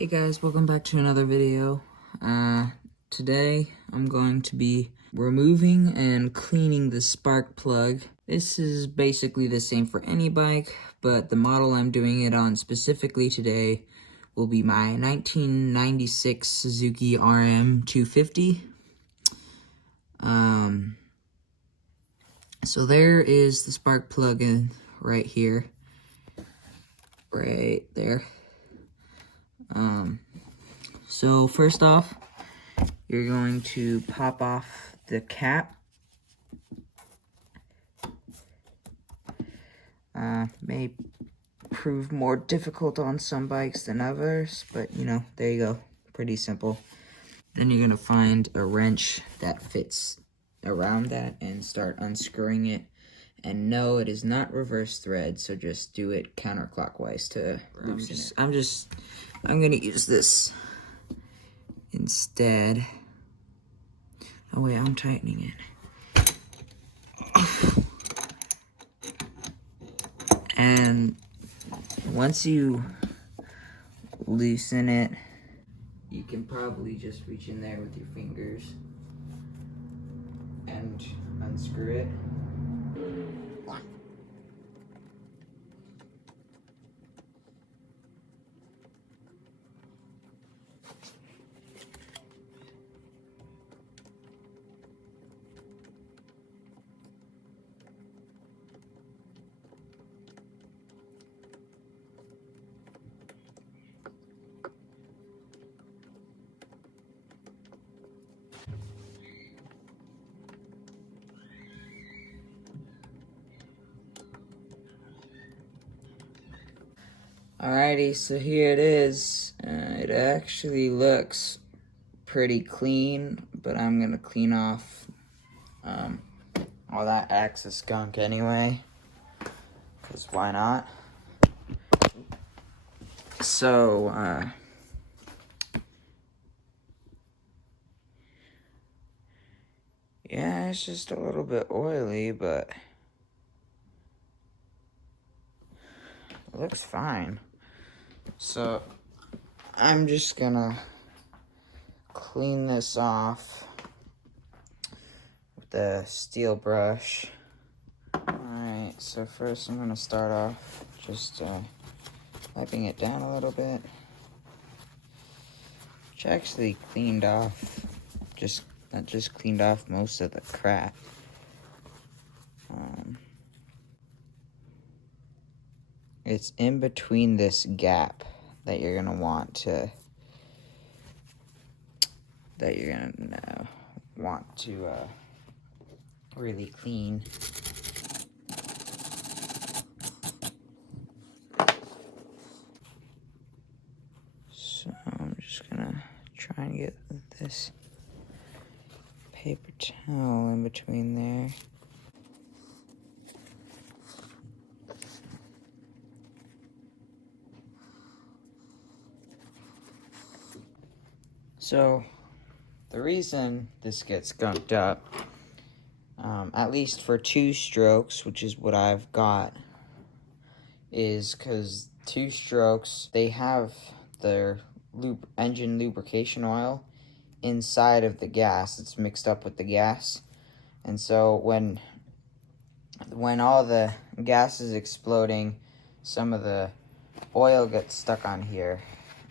Hey guys, welcome back to another video. Today I'm going to be removing and cleaning the spark plug. This is basically the same for any bike, but the model I'm doing it on specifically today will be my 1996 Suzuki RM250. So there is the spark plug in right here. Right there. So first off, you're going to pop off the cap. May prove more difficult on some bikes than others, but you know, there you go. Pretty simple. Then you're gonna find a wrench that fits around that and start unscrewing it. And no, it is not reverse thread, so just do it counterclockwise to loosen it. I'm gonna use this instead. Oh wait, I'm tightening it. And once you loosen it, you can probably just reach in there with your fingers and unscrew it. Alrighty, so here it is. It actually looks pretty clean, but I'm gonna clean off all that excess gunk anyway, because why not? So, yeah, it's just a little bit oily, but it looks fine. So, I'm just gonna clean this off with the steel brush. Alright, so first I'm gonna start off just wiping it down a little bit. Which actually cleaned off, that just cleaned off most of the crap. It's in between this gap that you're gonna want to really clean. So I'm just gonna try and get this paper towel in between there. So, the reason this gets gunked up, at least for 2 strokes, which is what I've got, is because 2 strokes, they have their engine lubrication oil inside of the gas. It's mixed up with the gas. And so when all the gas is exploding, some of the oil gets stuck on here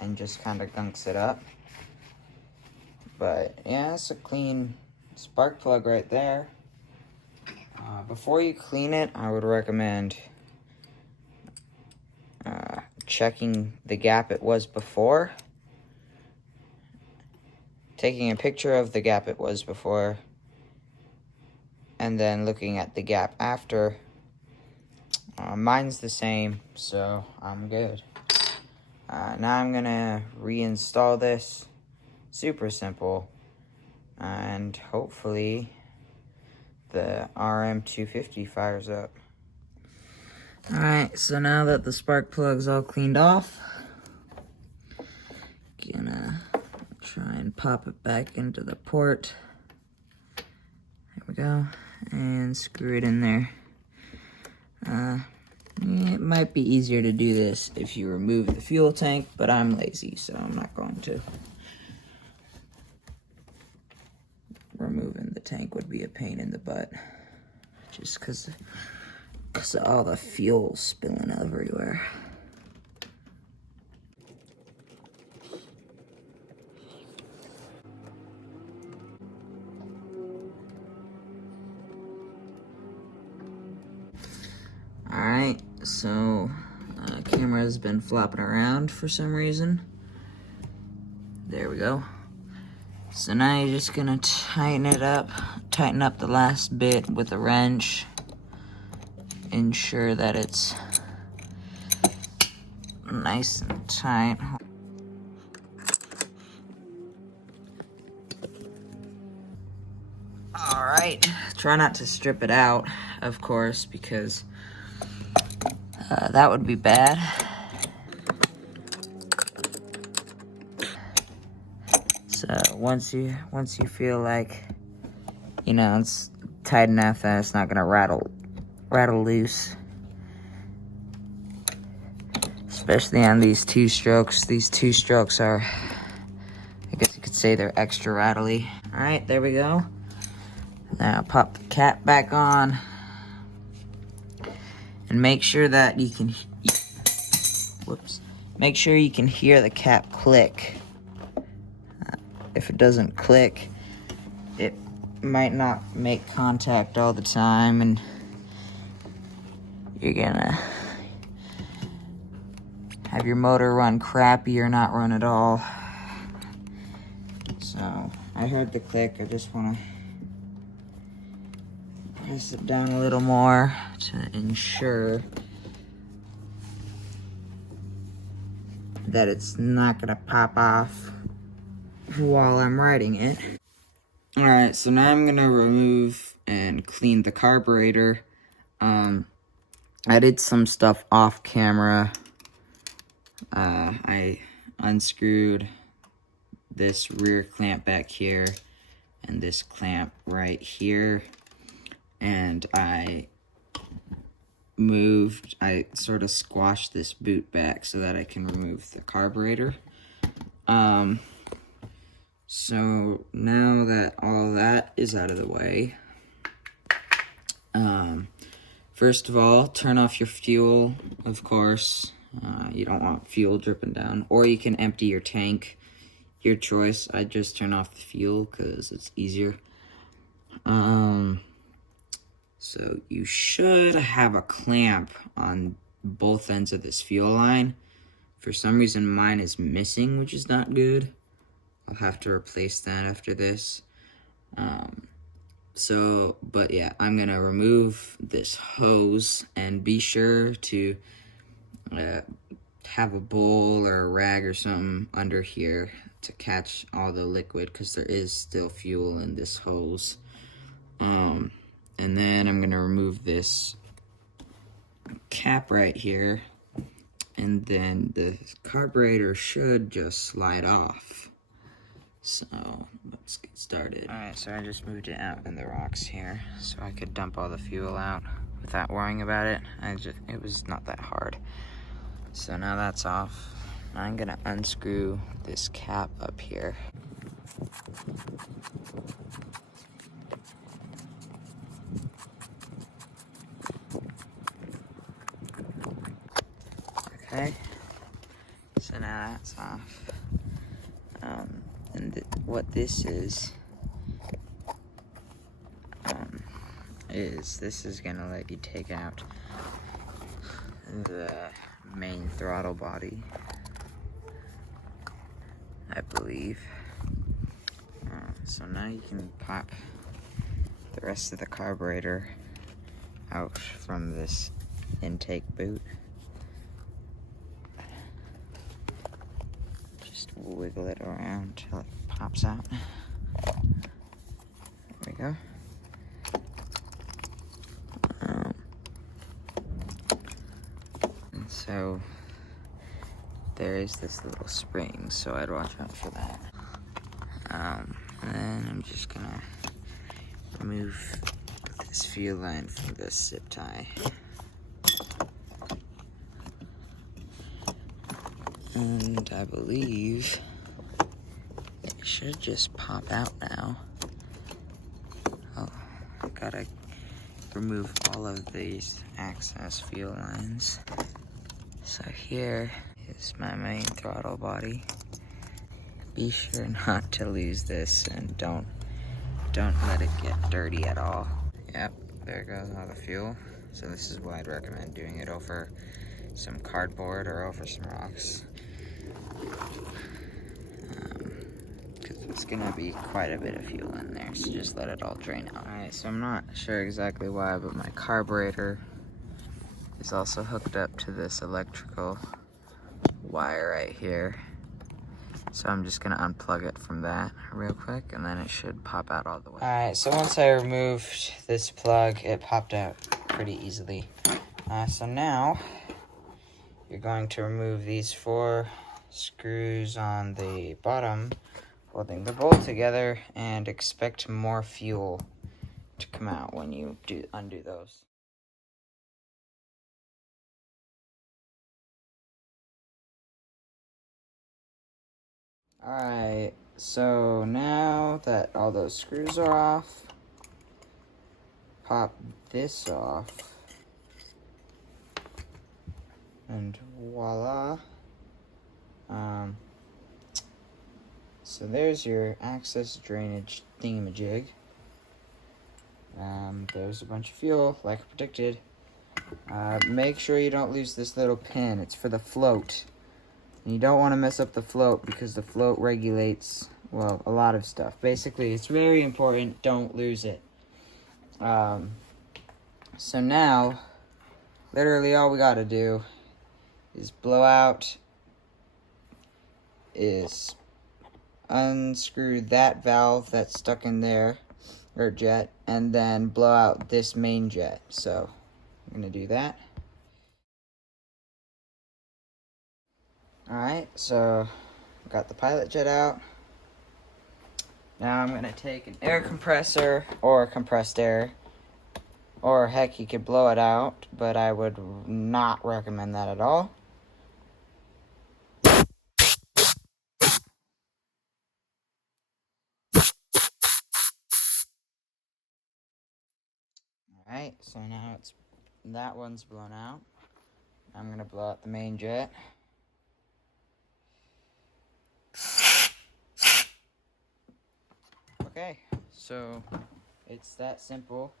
and just kind of gunks it up. But yeah, it's a clean spark plug right there. Before you clean it, I would recommend checking the gap it was before, taking a picture of the gap it was before, and then looking at the gap after. Mine's the same, so I'm good. Now I'm gonna reinstall this. Super simple, and hopefully the RM250 fires up. Alright, so now that the spark plug's all cleaned off, gonna try and pop it back into the port. There we go, and screw it in there. It might be easier to do this if you remove the fuel tank, but I'm lazy, so I'm not going to. Removing the tank would be a pain in the butt, just because of all the fuel spilling everywhere. Alright, so camera has been flopping around for some reason. There we go. So now you're just gonna tighten it up, tighten up the last bit with a wrench. Ensure that it's nice and tight. Alright, try not to strip it out, of course, because that would be bad. So once you feel like, you know, it's tight enough that it's not gonna rattle loose, especially on these two strokes. These two strokes are, I guess you could say, they're extra rattly. All right, there we go. Now pop the cap back on, and make sure that you can, make sure you can hear the cap click. If it doesn't click, it might not make contact all the time, and you're gonna have your motor run crappy or not run at all. So I heard the click. I just want to press it down a little more to ensure that it's not gonna pop off while I'm riding it. Alright, so now I'm gonna remove and clean the carburetor. I did some stuff off camera. I unscrewed this rear clamp back here and this clamp right here, and I sort of squashed this boot back so that I can remove the carburetor. So now that all that is out of the way, first of all, turn off your fuel, of course. You don't want fuel dripping down, or you can empty your tank, your choice. I just turn off the fuel because it's easier. So you should have a clamp on both ends of this fuel line. For some reason mine is missing, which is not good. I'll have to replace that after this. But yeah, I'm gonna remove this hose, and be sure to have a bowl or a rag or something under here to catch all the liquid, because there is still fuel in this hose. And then I'm gonna remove this cap right here, and then the carburetor should just slide off. So let's get started. Alright, so I just moved it out in the rocks here so I could dump all the fuel out without worrying about it. It was not that hard. So now that's off. I'm gonna unscrew this cap up here. Okay, so now that's off. And what this is this is gonna let you take out the main throttle body, I believe. So now you can pop the rest of the carburetor out from this intake boot. Just wiggle it around till it pops out. There we go. And so there is this little spring, so I'd watch out for that. And then I'm just gonna remove this fuel line from this zip tie. And I believe it should just pop out now. Oh, I gotta remove all of these access fuel lines. So here is my main throttle body. Be sure not to lose this, and don't let it get dirty at all. Yep, there goes all the fuel. So this is why I'd recommend doing it over some cardboard or over some rocks. Because it's gonna be quite a bit of fuel in there, so just let it all drain out. Alright, so I'm not sure exactly why, but my carburetor is also hooked up to this electrical wire right here. So I'm just gonna unplug it from that real quick, and then it should pop out all the way. Alright, so once I removed this plug, it popped out pretty easily. So now, you're going to remove these 4 screws on the bottom, holding the bolt together, and expect more fuel to come out when you undo those. Alright, so now that all those screws are off, pop this off, and voila. So there's your access drainage thingamajig. There's a bunch of fuel, like I predicted. Make sure you don't lose this little pin. It's for the float. And you don't want to mess up the float, because the float regulates, well, a lot of stuff. Basically, it's very important. Don't lose it. So now, literally all we gotta do is unscrew that valve that's stuck in there, or jet, and then blow out this main jet. So I'm gonna do that. Alright, so got the pilot jet out. Now I'm gonna take an air compressor or compressed air, or heck, you could blow it out, but I would not recommend that at all. Alright, so now that one's blown out. I'm gonna blow out the main jet. Okay, so it's that simple.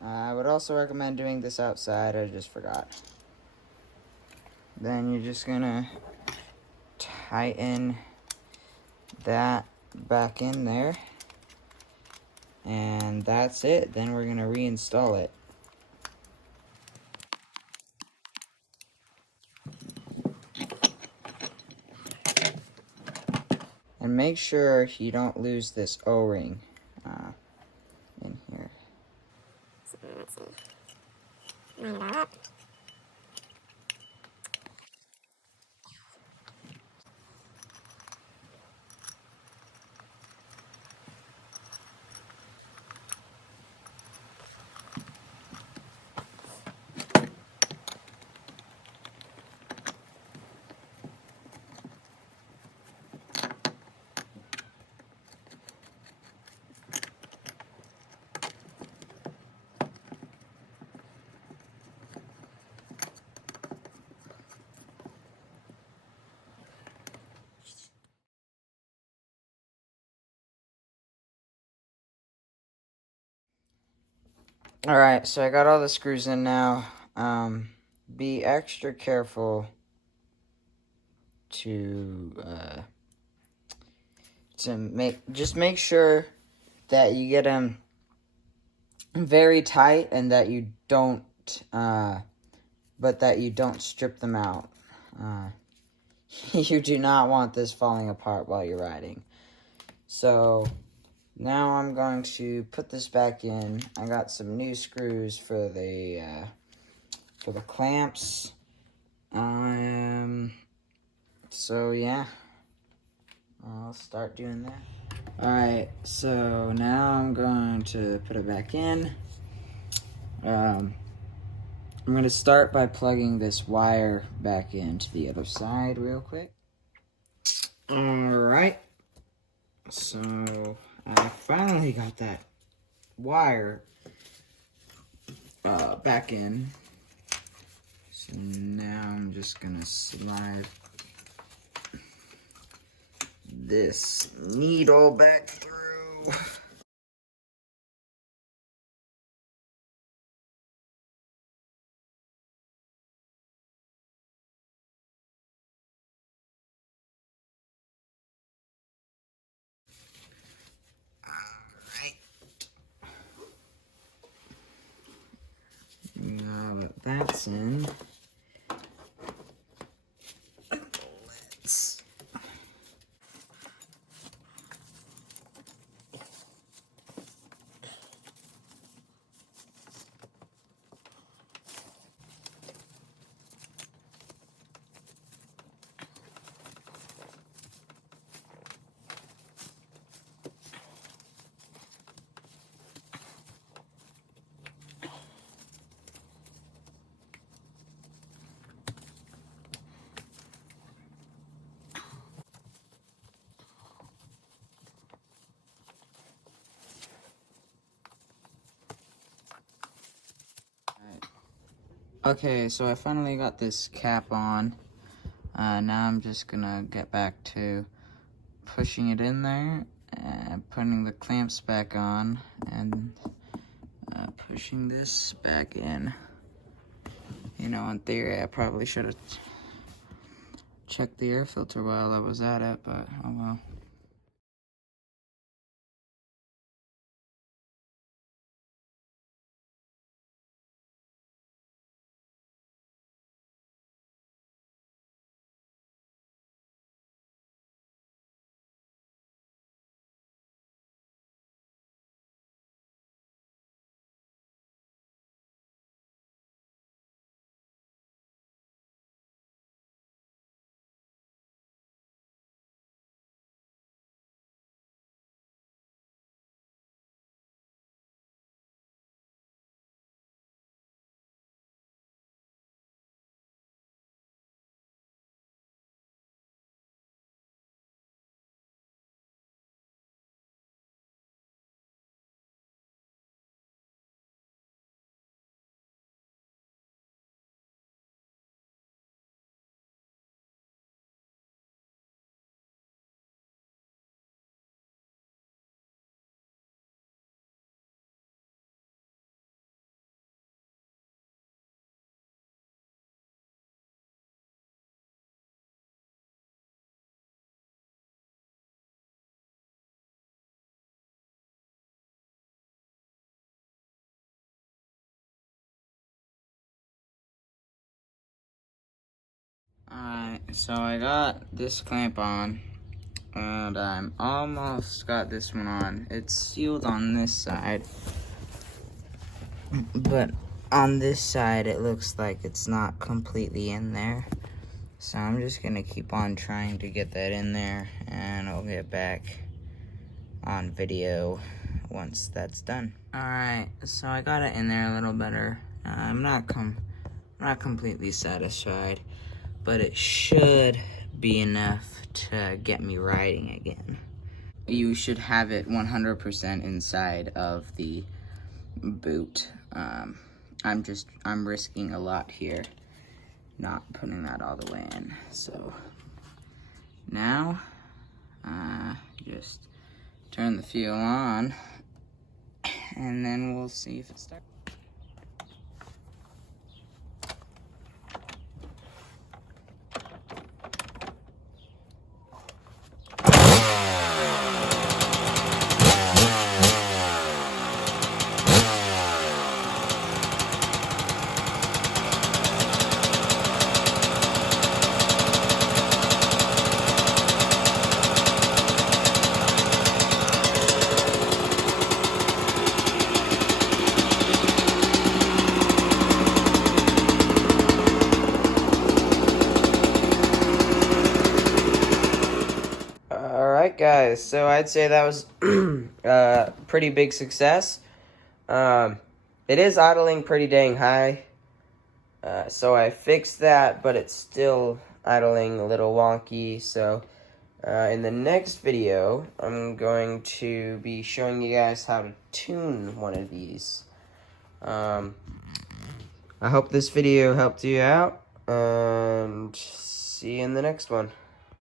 I would also recommend doing this outside. I just forgot. Then you're just gonna tighten that back in there, and that's it. Then we're gonna reinstall it. And make sure you don't lose this O-ring in here. Alright, so I got all the screws in now. Be extra careful to make sure that you get them very tight, and that you don't strip them out. You do not want this falling apart while you're riding. So now I'm going to put this back in. I got some new screws for the clamps. So yeah, I'll start doing that. Alright, so now I'm going to put it back in. I'm going to start by plugging this wire back into the other side real quick. Alright, so I finally got that wire back in. So now I'm just going to slide this needle back through. Now that that's in, let's... Okay, so I finally got this cap on. Now I'm just gonna get back to pushing it in there and putting the clamps back on and pushing this back in. You know, in theory, I probably should have checked the air filter while I was at it, but oh well. Alright, so I got this clamp on, and I'm almost got this one on. It's sealed on this side, but on this side it looks like it's not completely in there. So I'm just gonna keep on trying to get that in there, and I'll get back on video once that's done. Alright, so I got it in there a little better. I'm not completely satisfied, but it should be enough to get me riding again. You should have it 100% inside of the boot. I'm risking a lot here, not putting that all the way in. So now, just turn the fuel on, and then we'll see if it starts. Alright guys, so I'd say that was a pretty big success. It is idling pretty dang high. So I fixed that, but it's still idling a little wonky. So in the next video, I'm going to be showing you guys how to tune one of these. I hope this video helped you out, and see you in the next one.